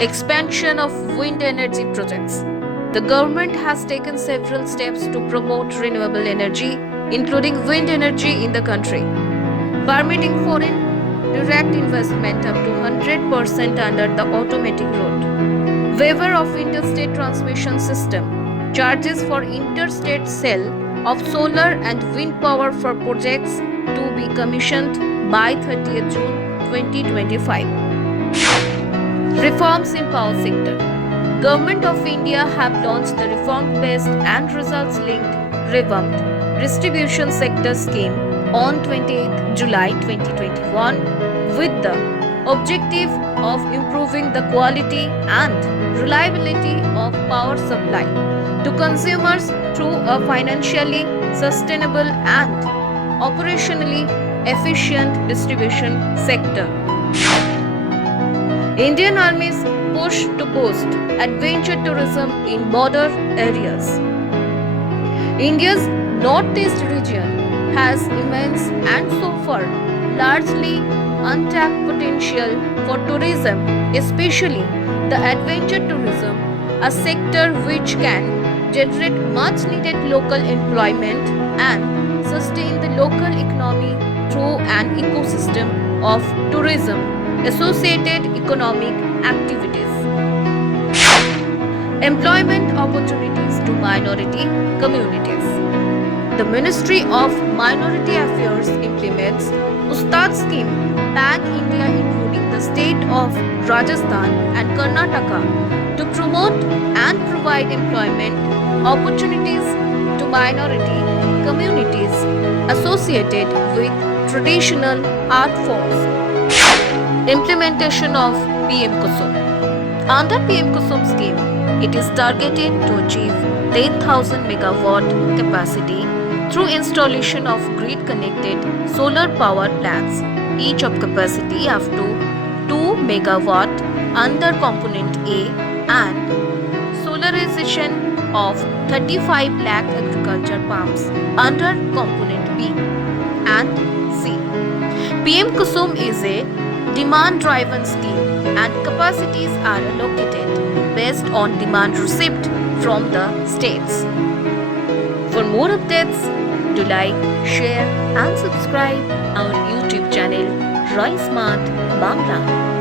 Expansion of wind energy projects. The government has taken several steps to promote renewable energy, including wind energy in the country. Permitting foreign direct investment up to 100% under the automatic route. Waiver of interstate transmission system. Charges for interstate sale of solar and wind power for projects to be commissioned by 30th June 2025. Reforms in power sector. Government of India have launched the reform-based and results-linked revamped distribution sector scheme on 28 July 2021 with the objective of improving the quality and reliability of power supply to consumers through a financially sustainable and operationally efficient distribution sector. Indian Army's push to boost adventure tourism in border areas. India's northeast region has immense and so far largely untapped potential for tourism, especially the adventure tourism, a sector which can generate much needed local employment and sustain the local economy through an ecosystem of tourism associated economic activities. Employment opportunities to minority communities. The Ministry of Minority Affairs implements Ustad scheme pan-India including the state of Rajasthan and Karnataka to promote and provide employment opportunities to minority communities associated with traditional art forms. Implementation of PM Kusum. Under PM Kusum scheme, it is targeted to achieve 10,000 megawatt capacity through installation of grid-connected solar power plants, each of capacity up to 2 megawatt under component A and solarization of 35 lakh agriculture pumps under component B and C. PM Kusum is a demand-driven scheme and capacities are allocated based on demand received from the states. For more updates, do like, share and subscribe our YouTube channel RICE Smart Bangla.